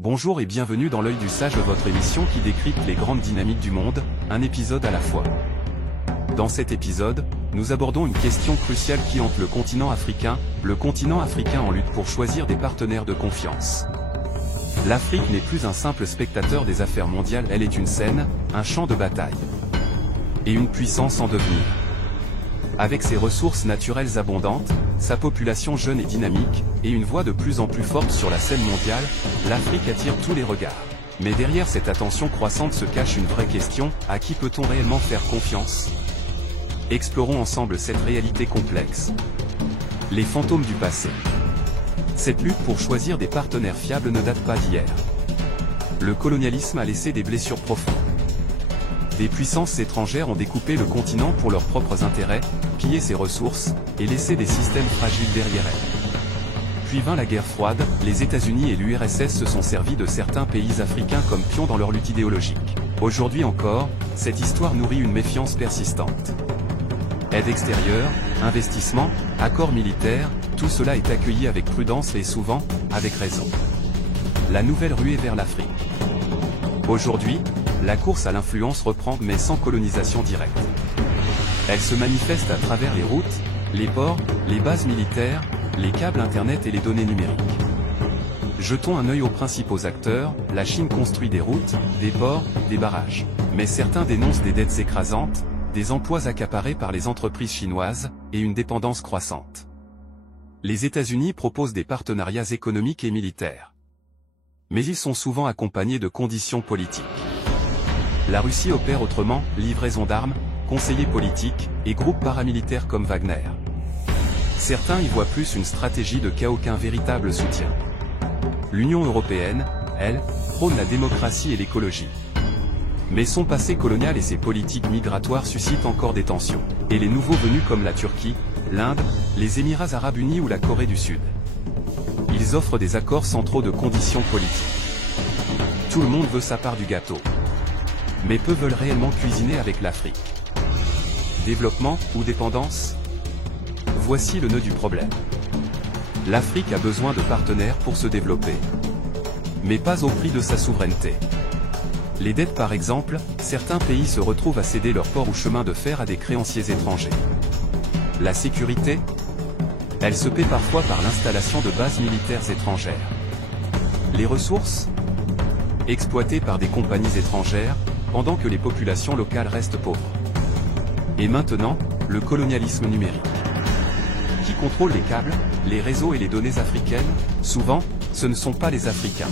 Bonjour et bienvenue dans l'œil du sage, votre émission qui décrypte les grandes dynamiques du monde, un épisode à la fois. Dans cet épisode, nous abordons une question cruciale qui hante le continent africain en lutte pour choisir des partenaires de confiance. L'Afrique n'est plus un simple spectateur des affaires mondiales, elle est une scène, un champ de bataille. Et une puissance en devenir. Avec ses ressources naturelles abondantes, sa population jeune et dynamique, et une voix de plus en plus forte sur la scène mondiale, l'Afrique attire tous les regards. Mais derrière cette attention croissante se cache une vraie question, à qui peut-on réellement faire confiance? Explorons ensemble cette réalité complexe. Les fantômes du passé. Cette lutte pour choisir des partenaires fiables ne date pas d'hier. Le colonialisme a laissé des blessures profondes. Des puissances étrangères ont découpé le continent pour leurs propres intérêts, pillé ses ressources, et laissé des systèmes fragiles derrière elles. Puis vint la guerre froide, les États-Unis et l'URSS se sont servis de certains pays africains comme pions dans leur lutte idéologique. Aujourd'hui encore, cette histoire nourrit une méfiance persistante. Aide extérieure, investissement, accords militaires, tout cela est accueilli avec prudence et souvent, avec raison. La nouvelle ruée vers l'Afrique. Aujourd'hui, la course à l'influence reprend mais sans colonisation directe. Elle se manifeste à travers les routes, les ports, les bases militaires, les câbles internet et les données numériques. Jetons un œil aux principaux acteurs, la Chine construit des routes, des ports, des barrages. Mais certains dénoncent des dettes écrasantes, des emplois accaparés par les entreprises chinoises, et une dépendance croissante. Les États-Unis proposent des partenariats économiques et militaires. Mais ils sont souvent accompagnés de conditions politiques. La Russie opère autrement, livraison d'armes, conseillers politiques, et groupes paramilitaires comme Wagner. Certains y voient plus une stratégie de chaos qu'un véritable soutien. L'Union européenne, elle, prône la démocratie et l'écologie. Mais son passé colonial et ses politiques migratoires suscitent encore des tensions. Et les nouveaux venus comme la Turquie, l'Inde, les Émirats arabes unis ou la Corée du Sud. Ils offrent des accords sans trop de conditions politiques. Tout le monde veut sa part du gâteau. Mais peu veulent réellement cuisiner avec l'Afrique. Développement ou dépendance? Voici le nœud du problème. L'Afrique a besoin de partenaires pour se développer. Mais pas au prix de sa souveraineté. Les dettes par exemple, certains pays se retrouvent à céder leurs ports ou chemins de fer à des créanciers étrangers. La sécurité? Elle se paie parfois par l'installation de bases militaires étrangères. Les ressources? Exploitées par des compagnies étrangères, pendant que les populations locales restent pauvres. Et maintenant, le colonialisme numérique. Qui contrôle les câbles, les réseaux et les données africaines? Souvent, ce ne sont pas les Africains.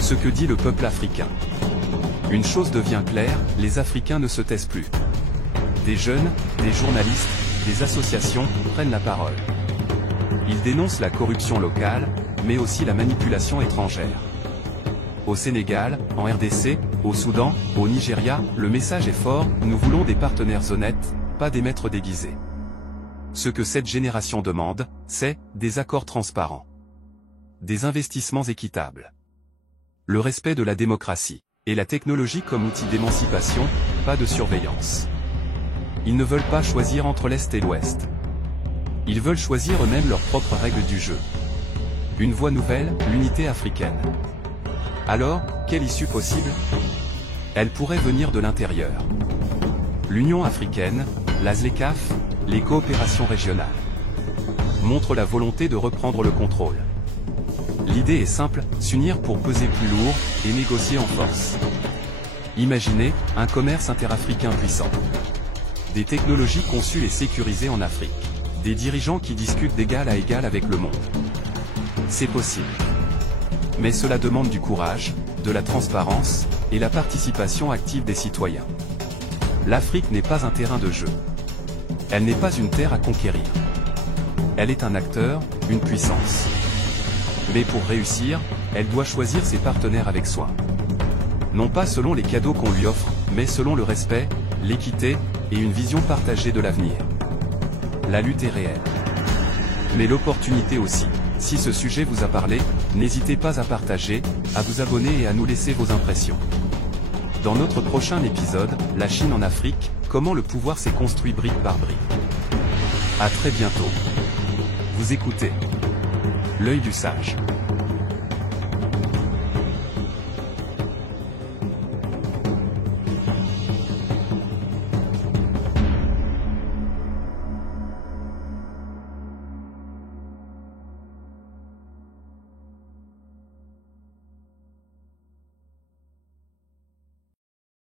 Ce que dit le peuple africain. Une chose devient claire, les Africains ne se taisent plus. Des jeunes, des journalistes, des associations prennent la parole. Ils dénoncent la corruption locale, mais aussi la manipulation étrangère. Au Sénégal, en RDC, au Soudan, au Nigeria, le message est fort, nous voulons des partenaires honnêtes, pas des maîtres déguisés. Ce que cette génération demande, c'est des accords transparents. Des investissements équitables. Le respect de la démocratie. Et la technologie comme outil d'émancipation, pas de surveillance. Ils ne veulent pas choisir entre l'Est et l'Ouest. Ils veulent choisir eux-mêmes leurs propres règles du jeu. Une voie nouvelle, l'unité africaine. Alors, quelle issue possible? Elle pourrait venir de l'intérieur. L'Union africaine, la ZLECAf, les coopérations régionales, montrent la volonté de reprendre le contrôle. L'idée est simple, s'unir pour peser plus lourd, et négocier en force. Imaginez, un commerce interafricain puissant. Des technologies conçues et sécurisées en Afrique. Des dirigeants qui discutent d'égal à égal avec le monde. C'est possible. Mais cela demande du courage, de la transparence, et la participation active des citoyens. L'Afrique n'est pas un terrain de jeu. Elle n'est pas une terre à conquérir. Elle est un acteur, une puissance. Mais pour réussir, elle doit choisir ses partenaires avec soin. Non pas selon les cadeaux qu'on lui offre, mais selon le respect, l'équité, et une vision partagée de l'avenir. La lutte est réelle. Mais l'opportunité aussi. Si ce sujet vous a parlé, n'hésitez pas à partager, à vous abonner et à nous laisser vos impressions. Dans notre prochain épisode, la Chine en Afrique, comment le pouvoir s'est construit brique par brique. À très bientôt. Vous écoutez l'œil du sage.